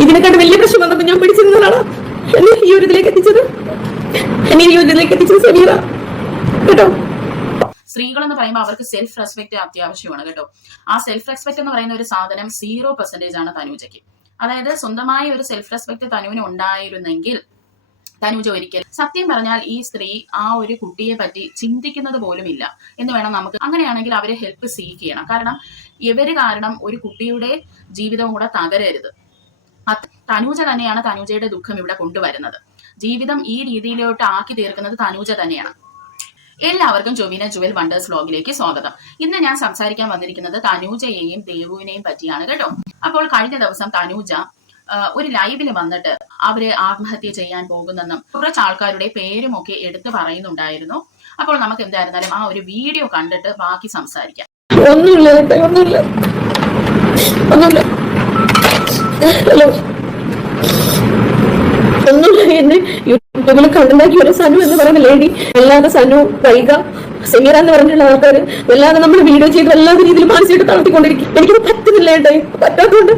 ഇതിനെക്കാട്ട് വലിയ പ്രശ്നം വന്നപ്പോൾ ഞാൻ പിടിച്ചിരുന്നതാണ് എന്നെ ഈ ഒരു ഇതിലേക്ക് എത്തിച്ചത്. സമീറ കേട്ടോ. സ്ത്രീകൾ എന്ന് പറയുമ്പോൾ അവർക്ക് സെൽഫ് റെസ്പെക്ട് അത്യാവശ്യമാണ് കേട്ടോ. ആ സെൽഫ് റെസ്പെക്ട് എന്ന് പറയുന്ന ഒരു സാധനം 0% ആണ് തനൂജയ്ക്ക്. അതായത് സ്വന്തമായ ഒരു സെൽഫ് റെസ്പെക്ട് തനുവിന് ഉണ്ടായിരുന്നെങ്കിൽ തനൂജ ഒരിക്കൽ, സത്യം പറഞ്ഞാൽ ഈ സ്ത്രീ ആ ഒരു കുട്ടിയെ പറ്റി ചിന്തിക്കുന്നത് പോലും ഇല്ല എന്ന് വേണം നമുക്ക്. അങ്ങനെയാണെങ്കിൽ അവരെ ഹെൽപ്പ് സീക്ക് ചെയ്യണം. കാരണം ഇവര് കാരണം ഒരു കുട്ടിയുടെ ജീവിതവും കൂടെ തകരരുത്. തനൂജ തന്നെയാണ് തനൂജയുടെ ദുഃഖം ഇവിടെ കൊണ്ടുവരുന്നത്. ജീവിതം ഈ രീതിയിലോട്ട് ആക്കി തീർക്കുന്നത് തനൂജ തന്നെയാണ്. എല്ലാവർക്കും ജോവിന ജുവൽ വണ്ടേഴ്സ് വ്ലോഗിലേക്ക് സ്വാഗതം. ഇന്ന് ഞാൻ സംസാരിക്കാൻ വന്നിരിക്കുന്നത് തനൂജയെയും ദേവുവിനെയും പറ്റിയാണ് കേട്ടോ. അപ്പോൾ കഴിഞ്ഞ ദിവസം തനൂജ ഒരു ലൈവിൽ വന്നിട്ട് അവര് ആത്മഹത്യ ചെയ്യാൻ പോകുന്നെന്നും കുറച്ച് ആൾക്കാരുടെ പേരും ഒക്കെ എടുത്തു പറയുന്നുണ്ടായിരുന്നു. അപ്പോൾ നമുക്ക് എന്തായിരുന്നാലും ആ ഒരു വീഡിയോ കണ്ടിട്ട് ബാക്കി സംസാരിക്കാം. എന്നെ യൂട്യൂബിൽ കണ്ടുണ്ടാക്കി ഒരു സനു എന്ന് പറയുന്ന ലേഡി, അല്ലാതെ സനു, വൈഗ, സമീറ എന്ന് പറഞ്ഞിട്ടുള്ള ആൾക്കാർ അല്ലാതെ നമ്മൾ വീഡിയോ ചെയ്ത് എല്ലാ രീതിയിലും മാനസികമായിട്ട് തളർത്തിക്കൊണ്ടിരിക്കും. എനിക്കത് പറ്റുന്നില്ല കേട്ടോ, പറ്റാത്തതുകൊണ്ട്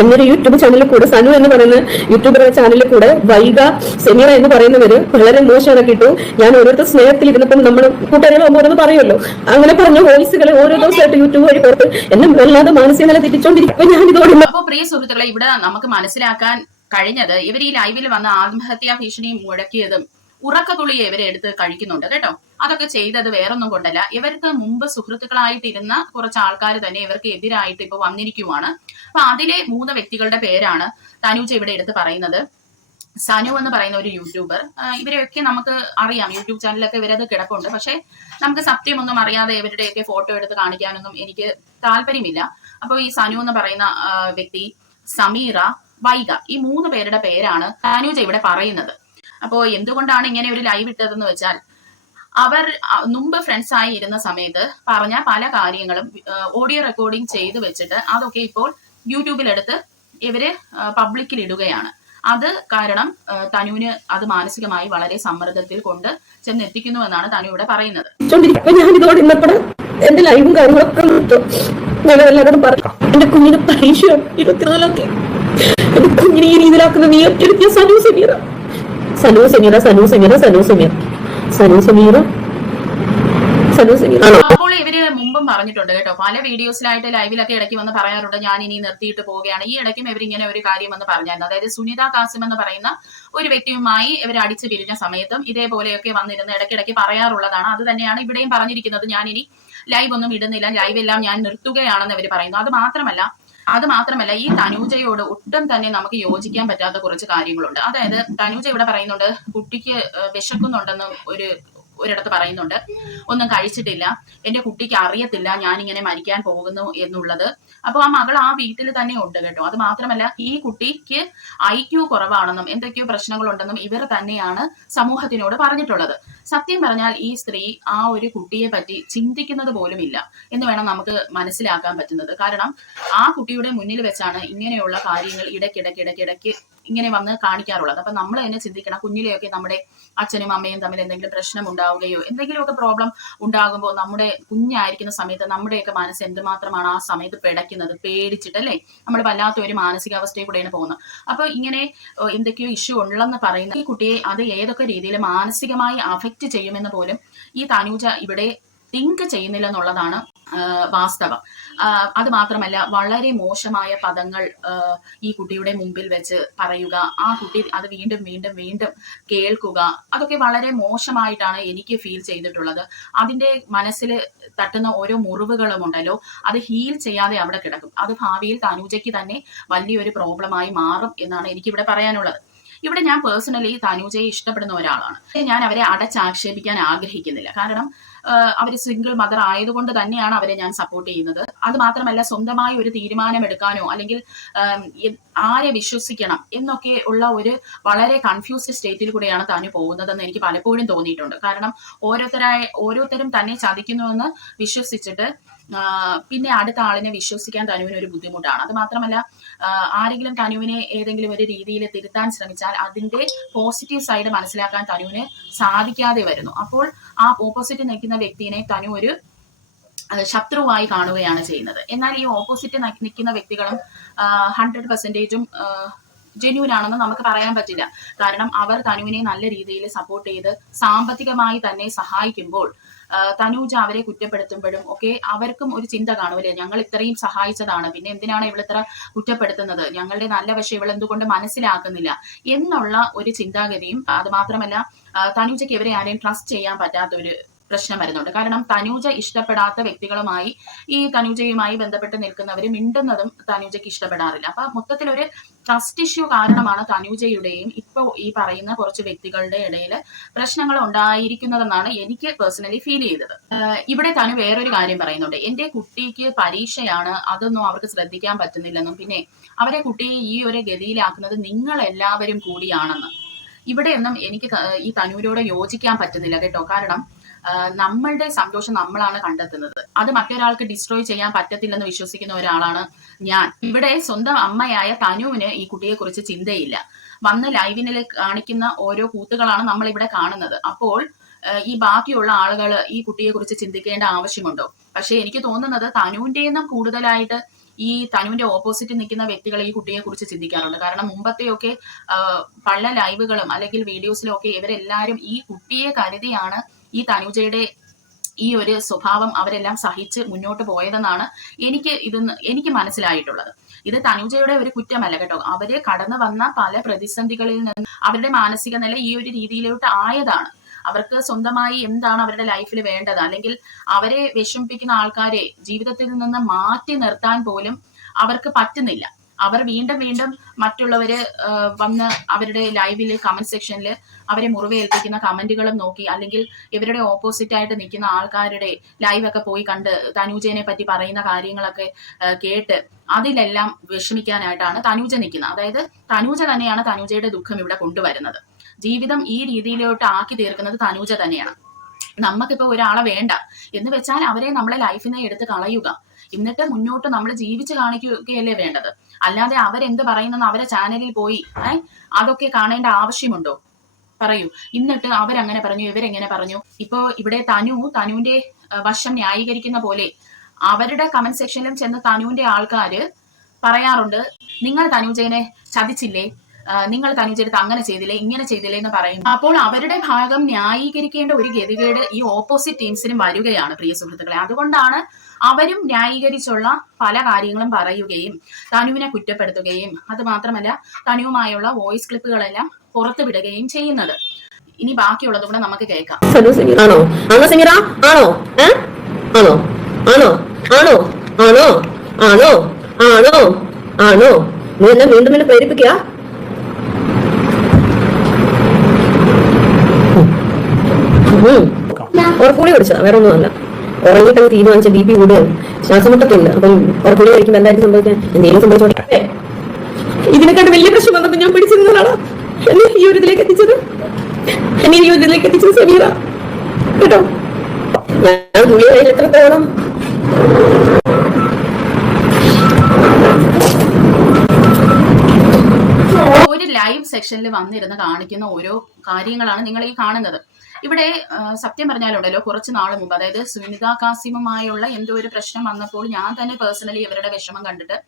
എന്നൊരു യൂട്യൂബ് ചാനലിൽ കൂടെ, സനു എന്ന് പറയുന്ന യൂട്യൂബർ ചാനലിൽ കൂടെ വൈഗ, സമീറ എന്ന് പറയുന്നവര് വളരെ മോശമാക്കി ഇട്ടു. ഞാൻ ഓരോരുത്തർ സ്നേഹത്തിൽ ഇരുന്നപ്പോൾ നമ്മൾ കൂട്ടുകാരികൾ ഓരോന്ന് പറയുമല്ലോ, അങ്ങനെ പറഞ്ഞ വോയിസുകൾ ഓരോ ദിവസമായിട്ട് യൂട്യൂബ് വഴി പുറത്ത് എന്നെ വല്ലാതെ മാനസിക നില തെറ്റിച്ചോണ്ടിരിക്കും. ഞാൻ ഇതോടെ അപ്പൊ പ്രിയ സുഹൃത്തുക്കളെ, ഇവിടെ നമുക്ക് മനസ്സിലാക്കാൻ കഴിഞ്ഞത് ഇവർ ഈ ലൈവിൽ വന്ന ആത്മഹത്യാ ഭീഷണി മുഴക്കിയതും ഉറക്കത്തുള്ളിയെ ഇവരെ എടുത്ത് കഴിക്കുന്നുണ്ട് കേട്ടോ. അതൊക്കെ ചെയ്തത് വേറൊന്നും കൊണ്ടല്ല, ഇവർക്ക് മുമ്പ് സുഹൃത്തുക്കളായിട്ടിരുന്ന കുറച്ച് ആൾക്കാർ തന്നെ ഇവർക്ക് എതിരായിട്ട് ഇപ്പൊ വന്നിരിക്കുവാണ്. അപ്പൊ അതിലെ 3 വ്യക്തികളുടെ പേരാണ് തനൂജ ഇവിടെ എടുത്ത് പറയുന്നത്. സനു എന്ന് പറയുന്ന ഒരു യൂട്യൂബർ, ഇവരെയൊക്കെ നമുക്ക് അറിയാം, യൂട്യൂബ് ചാനലൊക്കെ ഇവരത് കിടപ്പുണ്ട്. പക്ഷെ നമുക്ക് സത്യമൊന്നും അറിയാതെ ഇവരുടെയൊക്കെ ഫോട്ടോ എടുത്ത് കാണിക്കാനൊന്നും എനിക്ക് താല്പര്യമില്ല. അപ്പോൾ ഈ സനു എന്ന് പറയുന്ന വ്യക്തി, സമീറ, വൈഗ, ഈ 3 പേരുടെ പേരാണ് തനൂജ ഇവിടെ പറയുന്നത്. അപ്പോ എന്തുകൊണ്ടാണ് ഇങ്ങനെ ഒരു ലൈവ് ഇട്ടതെന്ന് വെച്ചാൽ, അവർ മുമ്പ് ഫ്രണ്ട്സ് ആയി ഇരുന്ന സമയത്ത് പറഞ്ഞ പല കാര്യങ്ങളും ഓഡിയോ റെക്കോർഡിംഗ് ചെയ്ത് വെച്ചിട്ട് അതൊക്കെ ഇപ്പോൾ യൂട്യൂബിലെടുത്ത് ഇവര് പബ്ലിക്കിൽ ഇടുകയാണ്. അത് കാരണം തനുവിന് അത് മാനസികമായി വളരെ സമ്മർദ്ദത്തിൽ കൊണ്ട് ചെന്നെത്തിക്കുന്നു എന്നാണ് തനു ഇവിടെ പറയുന്നത്. എന്റെ ലൈവും കാര്യങ്ങളൊക്കെ ഞാനെല്ലാവരോടും പറഞ്ഞു, എന്റെ കുഞ്ഞിന് പരീക്ഷ 24 എന്റെ കുഞ്ഞിനെ ഈ രീതിയിലാക്കുന്ന നീ ഒറ്റ സനു സമീറ, സനു സമീറ, സനു സമീറ, സനു സമീറ, സനു സമീറ, സനു സമീറ. അപ്പോൾ ഇവര് മുമ്പും പറഞ്ഞിട്ടുണ്ട് കേട്ടോ, പല വീഡിയോസിലായിട്ട് ലൈവിലൊക്കെ ഇടയ്ക്ക് വന്ന് പറയാറുണ്ട്, ഞാൻ ഇനി നിർത്തിയിട്ട് പോവുകയാണ്. ഈ ഇടയ്ക്കും ഇവരിങ്ങനെ ഒരു കാര്യം വന്ന് പറഞ്ഞായിരുന്നു. അതായത് സുനിത കാസിം എന്ന് പറയുന്ന ഒരു വ്യക്തിയുമായി ഇവർ അടിച്ചു പിരിഞ്ഞ സമയത്തും ഇതേപോലെയൊക്കെ വന്നിരുന്ന് ഇടയ്ക്കിടയ്ക്ക് പറയാറുള്ളതാണ്. അത് തന്നെയാണ് ഇവിടെയും പറഞ്ഞിരിക്കുന്നത്, ഞാൻ ഇനി ലൈവ് ഒന്നും ഇടുന്നില്ല, ലൈവ് എല്ലാം ഞാൻ നിർത്തുകയാണെന്ന് ഇവർ പറയുന്നു. അത് മാത്രമല്ല ഈ തനൂജയോട് ഒട്ടും തന്നെ നമുക്ക് യോജിക്കാൻ പറ്റാത്ത കുറച്ച് കാര്യങ്ങളുണ്ട്. അതായത് തനൂജ ഇവിടെ പറയുന്നുണ്ട്, കുട്ടിക്ക് വിശക്കുന്നുണ്ടെന്ന് ഒരിടത്ത് പറയുന്നുണ്ട്, ഒന്നും കഴിച്ചിട്ടില്ല, എന്റെ കുട്ടിക്ക് അറിയത്തില്ല ഞാനിങ്ങനെ മരിക്കാൻ പോകുന്നു എന്നുള്ളത്. അപ്പൊ ആ മകൾ ആ വീട്ടിൽ തന്നെ ഉണ്ട് കേട്ടോ. അത് മാത്രമല്ല ഈ കുട്ടിക്ക് IQ കുറവാണെന്നും എന്തൊക്കെയോ പ്രശ്നങ്ങളുണ്ടെന്നും ഇവർ തന്നെയാണ് സമൂഹത്തിനോട് പറഞ്ഞിട്ടുള്ളത്. സത്യം പറഞ്ഞാൽ ഈ സ്ത്രീ ആ ഒരു കുട്ടിയെ പറ്റി ചിന്തിക്കുന്നത് പോലും ഇല്ല എന്ന് വേണം നമുക്ക് മനസ്സിലാക്കാൻ പറ്റുന്നത്. കാരണം ആ കുട്ടിയുടെ മുന്നിൽ വെച്ചാണ് ഇങ്ങനെയുള്ള കാര്യങ്ങൾ ഇടയ്ക്കിടയ്ക്ക് ഇങ്ങനെ വന്ന് കാണിക്കാറുള്ളത്. അപ്പൊ നമ്മൾ തന്നെ ചിന്തിക്കണം, കുഞ്ഞിലെയൊക്കെ നമ്മുടെ അച്ഛനും അമ്മയും തമ്മിൽ എന്തെങ്കിലും പ്രശ്നം ഉണ്ടാവുകയോ എന്തെങ്കിലുമൊക്കെ പ്രോബ്ലം ഉണ്ടാകുമ്പോൾ നമ്മുടെ കുഞ്ഞായിരിക്കുന്ന സമയത്ത് നമ്മുടെയൊക്കെ മനസ്സ് എന്തുമാത്രമാണ് ആ സമയത്ത് പിടയ്ക്കുന്നത്, പേടിച്ചിട്ടല്ലേ, നമ്മൾ വല്ലാത്ത ഒരു മാനസികാവസ്ഥയിൽ കൂടെയാണ് പോകുന്നത്. അപ്പൊ ഇങ്ങനെ എന്തൊക്കെയോ ഇഷ്യൂ ഉള്ളെന്ന് പറയുന്ന ഈ കുട്ടിയെ അത് ഏതൊക്കെ രീതിയിൽ മാനസികമായി അഫക്റ്റ് ചെയ്യുമെന്ന് പോലും ഈ തനൂജ ഇവിടെ തിങ്ക് ചെയ്യുന്നില്ല എന്നുള്ളതാണ് വാസ്തവം. അത് മാത്രമല്ല വളരെ മോശമായ പദങ്ങൾ ഈ കുട്ടിയുടെ മുമ്പിൽ വെച്ച് പറയുക, ആ കുട്ടി അത് വീണ്ടും വീണ്ടും വീണ്ടും കേൾക്കുക, അതൊക്കെ വളരെ മോശമായിട്ടാണ് എനിക്ക് ഫീൽ ചെയ്തിട്ടുള്ളത്. അതിന്റെ മനസ്സിൽ തട്ടുന്ന ഓരോ മുറിവുകളും ഉണ്ടല്ലോ, അത് ഹീൽ ചെയ്യാതെ അവിടെ കിടക്കും. അത് ഭാവിയിൽ തനൂജയ്ക്ക് തന്നെ വലിയൊരു പ്രോബ്ലമായി മാറും എന്നാണ് എനിക്കിവിടെ പറയാനുള്ളത്. ഇവിടെ ഞാൻ പേഴ്സണലി തനൂജയെ ഇഷ്ടപ്പെടുന്ന ഒരാളാണ്. ഞാൻ അവരെ അടച്ചാക്ഷേപിക്കാൻ ആഗ്രഹിക്കുന്നില്ല. കാരണം അവർ സിംഗിൾ മദർ ആയതുകൊണ്ട് തന്നെയാണ് അവരെ ഞാൻ സപ്പോർട്ട് ചെയ്യുന്നത്. അത് മാത്രമല്ല സ്വന്തമായി ഒരു തീരുമാനം എടുക്കാനോ അല്ലെങ്കിൽ ആരെ വിശ്വസിക്കണം എന്നൊക്കെ ഉള്ള ഒരു വളരെ കൺഫ്യൂസ്ഡ് സ്റ്റേറ്റിൽ കൂടെയാണ് തനു പോകുന്നതെന്ന് എനിക്ക് പലപ്പോഴും തോന്നിയിട്ടുണ്ട്. കാരണം ഓരോരുത്തരും തന്നെ ചതിക്കുന്നുവെന്ന് വിശ്വസിച്ചിട്ട് പിന്നെ അടുത്ത ആളിനെ വിശ്വസിക്കാൻ തനുവിന് ഒരു ബുദ്ധിമുട്ടാണ്. അത് മാത്രമല്ല ആരെങ്കിലും തനുവിനെ ഏതെങ്കിലും ഒരു രീതിയിൽ തിരുത്താൻ ശ്രമിച്ചാൽ അതിന്റെ പോസിറ്റീവ് സൈഡ് മനസ്സിലാക്കാൻ തനുവിന് സാധിക്കാതെ വരുന്നു. അപ്പോൾ ആ ഓപ്പോസിറ്റ് നിൽക്കുന്ന വ്യക്തിനെ തനു ഒരു ശത്രുവായി കാണുകയാണ് ചെയ്യുന്നത്. എന്നാൽ ഈ ഓപ്പോസിറ്റ് നിൽക്കുന്ന വ്യക്തികളും 100%ഉം ജെന്യൂൻ ആണെന്ന് നമുക്ക് പറയാൻ പറ്റില്ല. കാരണം അവർ തനുവിനെ നല്ല രീതിയിൽ സപ്പോർട്ട് ചെയ്ത് സാമ്പത്തികമായി തന്നെ സഹായിക്കുമ്പോൾ തനൂജ അവരെ കുറ്റപ്പെടുത്തുമ്പോഴും ഒക്കെ അവർക്കും ഒരു ചിന്ത കാണുമല്ലേ, ഞങ്ങൾ ഇത്രയും സഹായിച്ചതാണ്, പിന്നെ എന്തിനാണ് ഇവളിത്ര കുറ്റപ്പെടുത്തുന്നത്, ഞങ്ങളുടെ നല്ല വശം ഇവൾ എന്തുകൊണ്ട് മനസ്സിലാക്കുന്നില്ല എന്നുള്ള ഒരു ചിന്താഗതിയും. അത് മാത്രമല്ല തനൂജയ്ക്ക് ഇവരെ ആരെയും ട്രസ്റ്റ് ചെയ്യാൻ പറ്റാത്ത ഒരു പ്രശ്നം വരുന്നുണ്ട്. കാരണം തനൂജ ഇഷ്ടപ്പെടാത്ത വ്യക്തികളുമായി ഈ തനൂജയുമായി ബന്ധപ്പെട്ട് നിൽക്കുന്നവർ മിണ്ടുന്നതും തനൂജയ്ക്ക് ഇഷ്ടപ്പെടാറില്ല. അപ്പൊ മൊത്തത്തിലൊരു ട്രസ്റ്റ് ഇഷ്യൂ കാരണമാണ് തനൂജയുടെയും ഇപ്പോൾ ഈ പറയുന്ന കുറച്ച് വ്യക്തികളുടെ ഇടയിൽ പ്രശ്നങ്ങൾ ഉണ്ടായിരിക്കുന്നതെന്നാണ് എനിക്ക് പേഴ്സണലി ഫീൽ ചെയ്തത്. ഇവിടെ തനു വേറൊരു കാര്യം പറയുന്നുണ്ട്, എന്റെ കുട്ടിക്ക് പരീക്ഷയാണ്, അതൊന്നും അവർക്ക് ശ്രദ്ധിക്കാൻ പറ്റുന്നില്ലെന്നും പിന്നെ അവരെ കുട്ടിയെ ഈ ഒരു ഗതിയിലാക്കുന്നത് നിങ്ങൾ എല്ലാവരും കൂടിയാണെന്ന്. ഇവിടെയൊന്നും എനിക്ക് ഈ തനുവിനോട് യോജിക്കാൻ പറ്റുന്നില്ല കേട്ടോ. കാരണം നമ്മളുടെ സന്തോഷം നമ്മളാണ് കണ്ടെത്തുന്നത്, അത് മറ്റൊരാൾക്ക് ഡിസ്ട്രോയ് ചെയ്യാൻ പറ്റത്തില്ലെന്ന് വിശ്വസിക്കുന്ന ഒരാളാണ് ഞാൻ. ഇവിടെ സ്വന്തം അമ്മയായ തനുവിന് ഈ കുട്ടിയെ കുറിച്ച് ചിന്തയില്ല. വന്ന് ലൈവിനിൽ കാണിക്കുന്ന ഓരോ കൂത്തുകളാണ് നമ്മൾ ഇവിടെ കാണുന്നത്. അപ്പോൾ ഈ ബാക്കിയുള്ള ആളുകൾ ഈ കുട്ടിയെ കുറിച്ച് ചിന്തിക്കേണ്ട ആവശ്യമുണ്ടോ? പക്ഷെ എനിക്ക് തോന്നുന്നത് തനുവിന്റെയും കൂടുതലായിട്ട് ഈ തനുവിന്റെ ഓപ്പോസിറ്റ് നിൽക്കുന്ന വ്യക്തികൾ ഈ കുട്ടിയെ കുറിച്ച് ചിന്തിക്കാറുണ്ട്. കാരണം മുമ്പത്തെയൊക്കെ പല ലൈവുകളും അല്ലെങ്കിൽ വീഡിയോസിലും ഒക്കെ ഇവരെല്ലാവരും ഈ കുട്ടിയെ കരുതിയാണ് ഈ തനുജയുടെ ഈ ഒരു സ്വഭാവം അവരെല്ലാം സഹിച്ച് മുന്നോട്ട് പോയതെന്നാണ് എനിക്ക് മനസ്സിലായിട്ടുള്ളത്. ഇത് തനുജയുടെ ഒരു കുറ്റമല്ല കേട്ടോ. അവര് കടന്നു വന്ന പല പ്രതിസന്ധികളിൽ നിന്ന് അവരുടെ മാനസിക നില ഈ ഒരു രീതിയിലോട്ട് ആയതാണ്. അവർക്ക് സ്വന്തമായി എന്താണ് അവരുടെ ലൈഫിൽ വേണ്ടത്, അല്ലെങ്കിൽ അവരെ വിഷമിപ്പിക്കുന്ന ആൾക്കാരെ ജീവിതത്തിൽ നിന്ന് മാറ്റി നിർത്താൻ പോലും അവർക്ക് പറ്റുന്നില്ല. അവർ വീണ്ടും വീണ്ടും മറ്റുള്ളവര് വന്ന് അവരുടെ ലൈവില് കമന്റ് സെക്ഷനിൽ അവരെ മുറിവേൽപ്പിക്കുന്ന കമന്റുകളും നോക്കി, അല്ലെങ്കിൽ ഇവരുടെ ഓപ്പോസിറ്റ് ആയിട്ട് നിൽക്കുന്ന ആൾക്കാരുടെ ലൈവൊക്കെ പോയി കണ്ട് തനൂജനെ പറ്റി പറയുന്ന കാര്യങ്ങളൊക്കെ കേട്ട് അതിലെല്ലാം വിഷമിക്കാനായിട്ടാണ് തനൂജ നിൽക്കുന്നത്. അതായത് തനൂജ തന്നെയാണ് തനൂജയുടെ ദുഃഖം ഇവിടെ കൊണ്ടുവരുന്നത്. ജീവിതം ഈ രീതിയിലോട്ട് ആക്കി തീർക്കുന്നത് തനൂജ തന്നെയാണ്. നമുക്കിപ്പോ ഒരാളെ വേണ്ട എന്ന് വെച്ചാൽ അവരെ നമ്മളെ ലൈഫിൽ നിന്ന് എടുത്ത് കളയുക, എന്നിട്ട് മുന്നോട്ട് നമ്മൾ ജീവിച്ച് കാണിക്കുകയല്ലേ വേണ്ടത്. അല്ലാതെ അവരെന്ത് പറയുന്നെന്ന് അവരെ ചാനലിൽ പോയി അതൊക്കെ കാണേണ്ട ആവശ്യമുണ്ടോ? പറയൂ. എന്നിട്ട് അവരങ്ങനെ പറഞ്ഞു, ഇവരെങ്ങനെ പറഞ്ഞു. ഇപ്പോ ഇവിടെ തനുവിന്റെ വശം ന്യായീകരിക്കുന്ന പോലെ അവരുടെ കമന്റ് സെക്ഷനിലും ചെന്ന് തനുവിന്റെ ആൾക്കാര് പറയാറുണ്ട്, നിങ്ങൾ തനുജനെ ചതിച്ചില്ലേ, നിങ്ങൾ തനുജെടുത്ത് അങ്ങനെ ചെയ്തില്ലേ, ഇങ്ങനെ ചെയ്തില്ലേ എന്ന് പറയും. അപ്പോൾ അവരുടെ ഭാഗം ന്യായീകരിക്കേണ്ട ഒരു ഗതികേട് ഈ ഓപ്പോസിറ്റ് ടീംസിനും വരികയാണ് പ്രിയ സുഹൃത്തുക്കളെ. അതുകൊണ്ടാണ് അവരും ന്യായീകരിച്ചുള്ള പല കാര്യങ്ങളും പറയുകയും തനുവിനെ കുറ്റപ്പെടുത്തുകയും അത് മാത്രമല്ല തനുവുമായുള്ള വോയിസ് ക്ലിപ്പുകളെല്ലാം പുറത്തു വിടുകയും ചെയ്യുന്നത്. ഇനി ബാക്കിയുള്ളത് കൂടെ നമുക്ക് കേൾക്കാം. ആണോ ആണോ സിംഗറ ആണോ ആണോ ആണോ ആണോ ആണോ ആണോ ആണോ ആണോ നീ എന്നെ വീണ്ടും എന്നെ പ്രേരിപ്പിക്കുക. ഉറപ്പുളി കുടിച്ചതാ, വേറെ ഒന്നുമല്ല. ഉറങ്ങിട്ടങ്ങ് തീരുമാനിച്ച BP കൂടുകയാണ്, ശ്വാസമുട്ടത്തില്ല. അപ്പം ഉറപ്പുളി കഴിക്കുമ്പോൾ എന്തായാലും സംഭവിക്കാൻ എന്തെങ്കിലും സംഭവിച്ചോട്ടെ. ഇതിനെക്കാട്ട് വലിയ പ്രശ്നം വന്നപ്പോ ഞാൻ പിടിച്ചിരുന്നതാണ് എന്നെ ഈ ഒരു ഇതിലേക്ക് എത്തിച്ചത്. എന്നെ ഈ ഒരു ഇതിലേക്ക് എത്തിച്ചത് സമീറ കേട്ടോ. ഞാൻ ഗുളികയിൽ എത്രത്തോളം ഒരു ലൈവ് സെക്ഷനിൽ വന്നിരുന്ന് കാണിക്കുന്ന ഓരോ കാര്യങ്ങളാണ് നിങ്ങൾ ഈ കാണുന്നത്. ഇവിടെ സത്യം പറഞ്ഞാലുണ്ടല്ലോ, കുറച്ച് നാൾ മുമ്പ്, അതായത് സുനിത കാസിമുമായുള്ള എന്തോ ഒരു പ്രശ്നം വന്നപ്പോൾ ഞാൻ തന്നെ പേഴ്സണലി ഇവരുടെ വിഷമം കണ്ടിട്ട്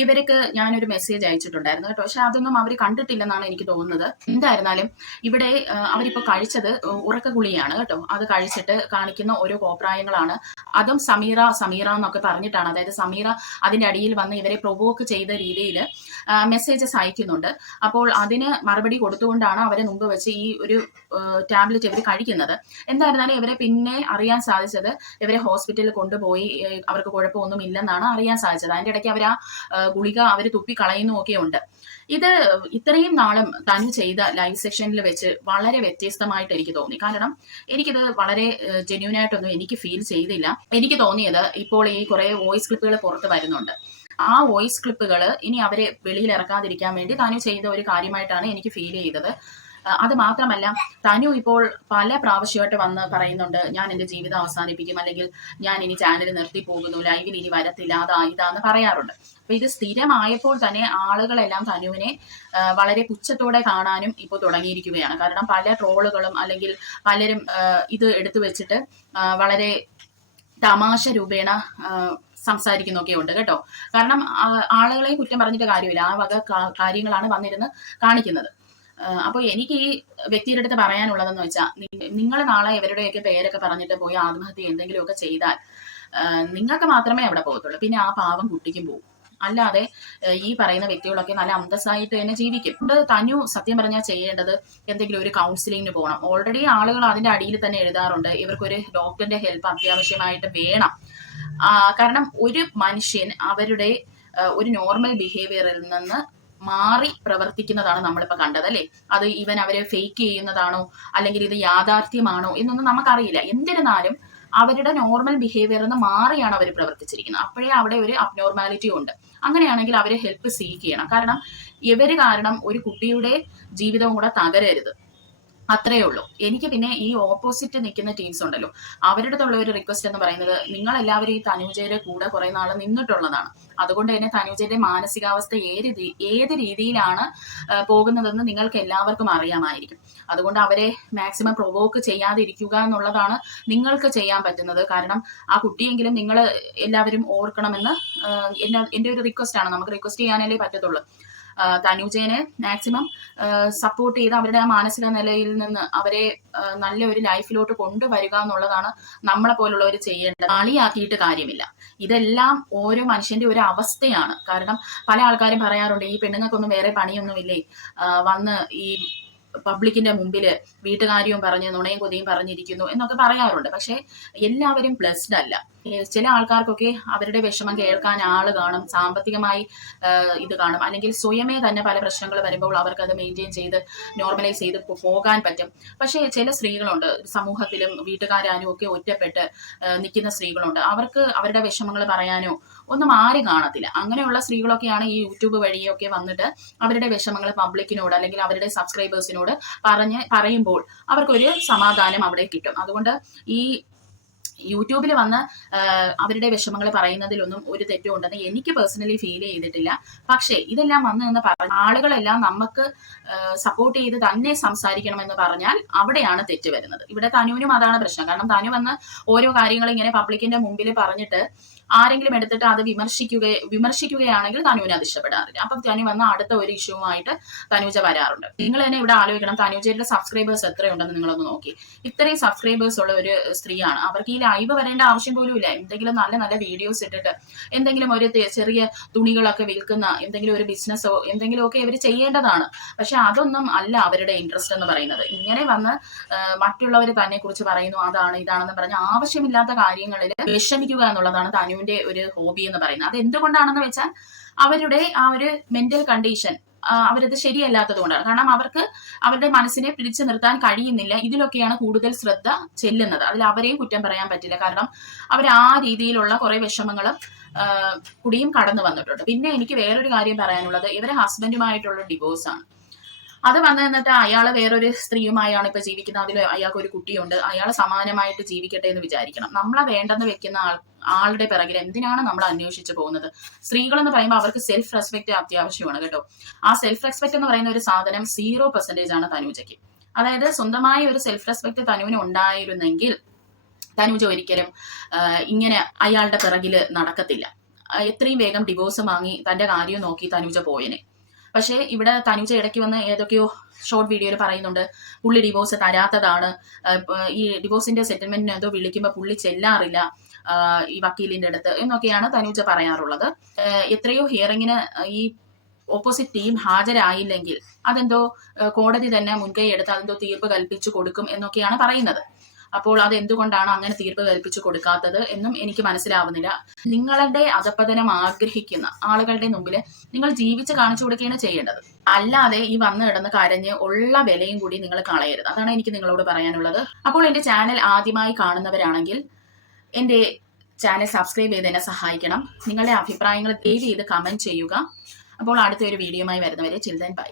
ഇവർക്ക് ഞാനൊരു മെസ്സേജ് അയച്ചിട്ടുണ്ടായിരുന്നു കേട്ടോ. പക്ഷെ അതൊന്നും അവർ കണ്ടിട്ടില്ലെന്നാണ് എനിക്ക് തോന്നുന്നത്. എന്തായിരുന്നാലും ഇവിടെ അവരിപ്പോ കഴിച്ചത് ഉറക്ക ഗുളിയാണ് കേട്ടോ. അത് കഴിച്ചിട്ട് കാണിക്കുന്ന ഓരോ കോപ്രായങ്ങളാണ്. അതും സമീറ എന്നൊക്കെ പറഞ്ഞിട്ടാണ്. അതായത് സമീറ അതിന്റെ അടിയിൽ വന്ന് ഇവരെ പ്രൊവോക്ക് ചെയ്ത രീതിയിൽ മെസ്സേജസ് അയക്കുന്നുണ്ട്. അപ്പോൾ അതിന് മറുപടി കൊടുത്തുകൊണ്ടാണ് അവരെ മുമ്പ് വെച്ച് ഈ ഒരു ടാബ്ലറ്റ് ഇവർ കഴിക്കുന്നത്. എന്തായിരുന്നാലും ഇവരെ പിന്നെ അറിയാൻ സാധിച്ചത് ഇവരെ ഹോസ്പിറ്റലിൽ കൊണ്ടുപോയി അവർക്ക് കുഴപ്പമൊന്നും ഇല്ലെന്നാണ് അറിയാൻ സാധിച്ചത്. അതിന്റെ ഇടയ്ക്ക് അവർ ആ ഗുളിക അവർ തുപ്പിക്കളയുന്നൊക്കെ ഉണ്ട്. ഇത് ഇത്രയും നാളും തനു ചെയ്ത ലൈവ് സെക്ഷനിൽ വെച്ച് വളരെ വ്യത്യസ്തമായിട്ട് എനിക്ക് തോന്നി. കാരണം എനിക്കിത് വളരെ ജെന്യൂൻ ആയിട്ടൊന്നും എനിക്ക് ഫീൽ ചെയ്തില്ല. എനിക്ക് തോന്നിയത് ഇപ്പോൾ ഈ കുറെ വോയിസ് ക്ലിപ്പുകൾ പുറത്ത് വരുന്നുണ്ട്. ആ വോയിസ് ക്ലിപ്പുകൾ ഇനി അവരെ വെളിയിൽ ഇറക്കാതിരിക്കാൻ വേണ്ടി തനു ചെയ്ത ഒരു കാര്യമായിട്ടാണ് എനിക്ക് ഫീൽ ചെയ്തത്. അത് മാത്രമല്ല തനു ഇപ്പോൾ പല പ്രാവശ്യമായിട്ട് വന്ന് പറയുന്നുണ്ട്, ഞാൻ എൻ്റെ ജീവിതം അവസാനിപ്പിക്കും, അല്ലെങ്കിൽ ഞാൻ ഇനി ചാനൽ നിർത്തി പോകുന്നു, ലൈവിൽ ഇനി വരത്തില്ല, ഇതാന്ന് പറയാറുണ്ട്. അപ്പൊ ഇത് സ്ഥിരമായപ്പോൾ തന്നെ ആളുകളെല്ലാം തനുവിനെ വളരെ പുച്ഛത്തോടെ കാണാനും ഇപ്പോൾ തുടങ്ങിയിരിക്കുകയാണ്. കാരണം പല ട്രോളുകളും അല്ലെങ്കിൽ പലരും ഇത് എടുത്തു വെച്ചിട്ട് വളരെ തമാശ രൂപേണ സംസാരിക്കുന്നൊക്കെ ഉണ്ട് കേട്ടോ. കാരണം ആളുകളെ കുറ്റം പറഞ്ഞിട്ട് കാര്യമില്ല, ആ വക കാര്യങ്ങളാണ് വന്നിരുന്ന് കാണിക്കുന്നത്. അപ്പോൾ എനിക്ക് ഈ വ്യക്തിയുടെ അടുത്ത് പറയാനുള്ളതെന്ന് വെച്ചാൽ, നിങ്ങൾ നാളെ ഇവരുടെയൊക്കെ പേരൊക്കെ പറഞ്ഞിട്ട് പോയി ആത്മഹത്യ എന്തെങ്കിലുമൊക്കെ ചെയ്താൽ നിങ്ങൾക്ക് മാത്രമേ അവിടെ പോകത്തുള്ളൂ, പിന്നെ ആ പാവം കുട്ടിക്കും പോകും. അല്ലാതെ ഈ പറയുന്ന വ്യക്തികളൊക്കെ നല്ല അന്തസ്സായിട്ട് തന്നെ ജീവിക്കും. തനു സത്യം പറഞ്ഞാൽ ചെയ്യേണ്ടത് എന്തെങ്കിലും ഒരു കൗൺസിലിങ്ങിന് പോകണം. ഓൾറെഡി ആളുകൾ അതിന്റെ അടിയിൽ തന്നെ എഴുതാറുണ്ട്, ഇവർക്കൊരു ഡോക്ടറിന്റെ ഹെൽപ്പ് അത്യാവശ്യമായിട്ട് വേണം. കാരണം ഒരു മനുഷ്യൻ അവരുടെ ഒരു നോർമൽ ബിഹേവിയറിൽ നിന്ന് മാറി പ്രവർത്തിക്കുന്നതാണ് നമ്മളിപ്പോ കണ്ടത്, അല്ലേ? അത് ഇവൻ അവരെ ഫേക്ക് ചെയ്യുന്നതാണോ അല്ലെങ്കിൽ ഇത് യാഥാർത്ഥ്യമാണോ എന്നൊന്നും നമുക്കറിയില്ല. എന്നിരുന്നാലും അവരുടെ നോർമൽ ബിഹേവിയറിൽ നിന്ന് മാറിയാണ് അവർ പ്രവർത്തിച്ചിരിക്കുന്നത്. അപ്പോഴേ അവിടെ ഒരു അബ്നോർമാലിറ്റി ഉണ്ട്. അങ്ങനെയാണെങ്കിൽ അവരെ ഹെൽപ്പ് സീക്ക് ചെയ്യണം. കാരണം ഇവര് കാരണം ഒരു കുട്ടിയുടെ ജീവിതവും കൂടെ തകരരുത്, അത്രയേ ഉള്ളൂ. എനിക്ക് പിന്നെ ഈ ഓപ്പോസിറ്റ് നിൽക്കുന്ന ടീംസ് ഉണ്ടല്ലോ, അവരുടെ അടുത്തുള്ള ഒരു റിക്വസ്റ്റ് എന്ന് പറയുന്നത്, നിങ്ങൾ എല്ലാവരും ഈ തനൂജയുടെ കൂടെ കുറെ നാൾ നിന്നിട്ടുള്ളതാണ്. അതുകൊണ്ട് തന്നെ തനൂജയുടെ മാനസികാവസ്ഥ ഏത് രീതിയിലാണ് പോകുന്നതെന്ന് നിങ്ങൾക്ക് എല്ലാവർക്കും അറിയാമായിരിക്കും. അതുകൊണ്ട് അവരെ മാക്സിമം പ്രൊവോക്ക് ചെയ്യാതിരിക്കുക എന്നുള്ളതാണ് നിങ്ങൾക്ക് ചെയ്യാൻ പറ്റുന്നത്. കാരണം ആ കുട്ടിയെങ്കിലും നിങ്ങൾ എല്ലാവരും ഓർക്കണമെന്ന് എൻ്റെ ഒരു റിക്വസ്റ്റ് ആണ്. നമുക്ക് റിക്വസ്റ്റ് ചെയ്യാനല്ലേ പറ്റത്തുള്ളൂ. തനൂജേനെ മാക്സിമം സപ്പോർട്ട് ചെയ്ത് അവരുടെ ആ മാനസിക നിലയിൽ നിന്ന് അവരെ നല്ലൊരു ലൈഫിലോട്ട് കൊണ്ടുവരിക എന്നുള്ളതാണ് നമ്മളെ പോലുള്ളവർ ചെയ്യേണ്ടത്. കളിയാക്കിയിട്ട് കാര്യമില്ല. ഇതെല്ലാം ഓരോ മനുഷ്യന്റെ ഒരു അവസ്ഥയാണ്. കാരണം പല ആൾക്കാരും പറയാറുണ്ട്, ഈ പെണ്ണുങ്ങൾക്കൊന്നും വേറെ പണിയൊന്നുമില്ലേ, വന്ന് ഈ പബ്ലിക്കിന്റെ മുമ്പിൽ വീട്ടുകാര്യവും പറഞ്ഞ് നുണയും കൊതിയും പറഞ്ഞിരിക്കുന്നു എന്നൊക്കെ പറയാറുണ്ട്. പക്ഷെ എല്ലാവരും ബ്ലെസ്ഡ് അല്ല. ചില ആൾക്കാർക്കൊക്കെ അവരുടെ വിഷമം കേൾക്കാൻ ആള് കാണും, സാമ്പത്തികമായി ഇത് കാണും, അല്ലെങ്കിൽ സ്വയമേ തന്നെ പല പ്രശ്നങ്ങൾ വരുമ്പോൾ അവർക്ക് അത് മെയിൻറ്റെയിൻ ചെയ്ത് നോർമലൈസ് ചെയ്ത് പോകാൻ പറ്റും. പക്ഷേ ചില സ്ത്രീകളുണ്ട്, സമൂഹത്തിലും വീട്ടുകാരും ഒക്കെ ഒറ്റപ്പെട്ട് നിൽക്കുന്ന സ്ത്രീകളുണ്ട്. അവർക്ക് അവരുടെ വിഷമങ്ങൾ പറയാനോ ഒന്നും ആരും കാണത്തില്ല. അങ്ങനെയുള്ള സ്ത്രീകളൊക്കെയാണ് ഈ യൂട്യൂബ് വഴിയൊക്കെ വന്നിട്ട് അവരുടെ വിഷമങ്ങൾ പബ്ലിക്കിനോട് അല്ലെങ്കിൽ അവരുടെ സബ്സ്ക്രൈബേഴ്സിനോട് പറയുമ്പോൾ അവർക്കൊരു സമാധാനം അവിടെ കിട്ടും. അതുകൊണ്ട് ഈ യൂട്യൂബിൽ വന്ന് അവരുടെ വിഷമങ്ങൾ പറയുന്നതിലൊന്നും ഒരു തെറ്റും ഉണ്ടെന്ന് എനിക്ക് പേഴ്സണലി ഫീൽ ചെയ്തിട്ടില്ല. പക്ഷേ ഇതെല്ലാം വന്ന് എന്ന് പറഞ്ഞ ആളുകളെല്ലാം നമുക്ക് സപ്പോർട്ട് ചെയ്ത് തന്നെ സംസാരിക്കണമെന്ന് പറഞ്ഞാൽ അവിടെയാണ് തെറ്റ് വരുന്നത്. ഇവിടെ തനുവിനും അതാണ് പ്രശ്നം. കാരണം തനു വന്ന് ഓരോ കാര്യങ്ങൾ ഇങ്ങനെ പബ്ലിക്കിന്റെ മുമ്പിൽ പറഞ്ഞിട്ട് ആരെങ്കിലും എടുത്തിട്ട് അത് വിമർശിക്കുകയാണെങ്കിൽ തനുവിന് അത് ഇഷ്ടപ്പെടാറില്ല. അപ്പം തനു വന്ന അടുത്ത ഒരു ഇഷ്യൂവുമായിട്ട് തനൂജ വരാറുണ്ട്. നിങ്ങൾ തന്നെ ഇവിടെ ആലോചിക്കണം, തനൂജയുടെ സബ്സ്ക്രൈബേഴ്സ് എത്രയുണ്ടെന്ന് നിങ്ങളൊന്ന് നോക്കി. ഇത്രയും സബ്സ്ക്രൈബേഴ്സ് ഉള്ള ഒരു സ്ത്രീയാണ്. അവർക്ക് ഈ ലൈവ് വരേണ്ട ആവശ്യം പോലും ഇല്ല. എന്തെങ്കിലും നല്ല നല്ല വീഡിയോസ് ഇട്ടിട്ട് എന്തെങ്കിലും ഒരു ചെറിയ തുണികളൊക്കെ വിൽക്കുന്ന എന്തെങ്കിലും ഒരു ബിസിനസ്സോ എന്തെങ്കിലുമൊക്കെ ഇവർ ചെയ്യേണ്ടതാണ്. പക്ഷെ അതൊന്നും അല്ല അവരുടെ ഇൻട്രസ്റ്റ് എന്ന് പറയുന്നത്. ഇങ്ങനെ വന്ന് മറ്റുള്ളവർ തന്നെ കുറിച്ച് പറയുന്നു, അതാണ് ഇതാണെന്ന് പറഞ്ഞ് ആവശ്യമില്ലാത്ത കാര്യങ്ങളിൽ വിഷമിക്കുക എന്നുള്ളതാണ് തനുവിന്റെ ഒരു ഹോബി എന്ന് പറയുന്നത്. അത് എന്തുകൊണ്ടാണെന്ന് വെച്ചാൽ അവരുടെ ആ ഒരു മെന്റൽ കണ്ടീഷൻ അവരത് ശരിയല്ലാത്തത് കൊണ്ടാണ്. കാരണം അവർക്ക് അവരുടെ മനസ്സിനെ പിടിച്ചു നിർത്താൻ കഴിയുന്നില്ല. ഇതിലൊക്കെയാണ് കൂടുതൽ ശ്രദ്ധ ചെല്ലുന്നത്. അതിൽ അവരെയും കുറ്റം പറയാൻ പറ്റില്ല. കാരണം അവർ ആ രീതിയിലുള്ള കുറെ വിഷമങ്ങളും കൂടിയും കടന്നു വന്നിട്ടുണ്ട്. പിന്നെ എനിക്ക് വേറൊരു കാര്യം പറയാനുള്ളത്, ഇവരെ ഹസ്ബൻഡുമായിട്ടുള്ള ഡിവോഴ്സ് ആണ്. അത് വന്നു നിന്നിട്ട് അയാൾ വേറൊരു സ്ത്രീയുമായാണ് ഇപ്പൊ ജീവിക്കുന്നത്. അതിൽ അയാൾക്ക് ഒരു കുട്ടിയുണ്ട്. അയാൾ സമാനമായിട്ട് ജീവിക്കട്ടെ എന്ന് വിചാരിക്കണം. നമ്മളെ വേണ്ടെന്ന് വെക്കുന്ന ആളുടെ പിറകിൽ എന്തിനാണ് നമ്മൾ അന്വേഷിച്ചു പോകുന്നത്? സ്ത്രീകൾ എന്ന് പറയുമ്പോൾ അവർക്ക് സെൽഫ് റെസ്പെക്ട് അത്യാവശ്യമാണ് കേട്ടോ. ആ സെൽഫ് റെസ്പെക്ട് എന്ന് പറയുന്ന ഒരു സാധനം 0% ആണ് തനൂജയ്ക്ക്. അതായത് സ്വന്തമായ ഒരു സെൽഫ് റെസ്പെക്ട് തനുവിന് ഉണ്ടായിരുന്നെങ്കിൽ തനൂജ ഒരിക്കലും ഇങ്ങനെ അയാളുടെ പിറകിൽ നടക്കത്തില്ല. എത്രയും വേഗം ഡിവോഴ്സ് വാങ്ങി തന്റെ കാര്യം നോക്കി തനൂജ പോയനെ. പക്ഷേ ഇവിടെ തനൂജ ഇടയ്ക്ക് വന്ന് ഏതൊക്കെയോ ഷോർട്ട് വീഡിയോയിൽ പറയുന്നുണ്ട് പുള്ളി ഡിവോഴ്സ് തരാത്തതാണ്, ഈ ഡിവോഴ്സിന്റെ സെറ്റിൽമെന്റിന് എന്തോ വിളിക്കുമ്പോൾ പുള്ളി ചെല്ലാറില്ല ഈ വക്കീലിന്റെ അടുത്ത് എന്നൊക്കെയാണ് തനൂജ പറയാറുള്ളത്. എത്രയോ ഹിയറിങ്ങിന് ഈ ഓപ്പോസിറ്റ് ടീം ഹാജരായില്ലെങ്കിൽ അതെന്തോ കോടതി തന്നെ മുൻകൈ എടുത്ത് അതെന്തോ തീർപ്പ് കൽപ്പിച്ചു കൊടുക്കും എന്നൊക്കെയാണ് പറയുന്നത്. അപ്പോൾ അത് എന്തുകൊണ്ടാണ് അങ്ങനെ തീർപ്പ് കൽപ്പിച്ചു കൊടുക്കാത്തത് എന്നും എനിക്ക് മനസ്സിലാവുന്നില്ല. നിങ്ങളുടെ അധപ്പതനം ആഗ്രഹിക്കുന്ന ആളുകളുടെ മുമ്പിൽ നിങ്ങൾ ജീവിച്ച് കാണിച്ചു കൊടുക്കുകയാണ് ചെയ്യേണ്ടത്. അല്ലാതെ ഈ വന്നു കിടന്ന് കരഞ്ഞ് ഉള്ള വിലയും കൂടി നിങ്ങൾ കളയരുത്. അതാണ് എനിക്ക് നിങ്ങളോട് പറയാനുള്ളത്. അപ്പോൾ എന്റെ ചാനൽ ആദ്യമായി കാണുന്നവരാണെങ്കിൽ എന്റെ ചാനൽ സബ്സ്ക്രൈബ് ചെയ്ത് എന്നെ സഹായിക്കണം. നിങ്ങളുടെ അഭിപ്രായങ്ങൾ ദയവ് ചെയ്ത് കമന്റ് ചെയ്യുക. അപ്പോൾ അടുത്ത ഒരു വീഡിയോയുമായി വരുന്നവരെ ചിൽഡ്രൻ ബൈ.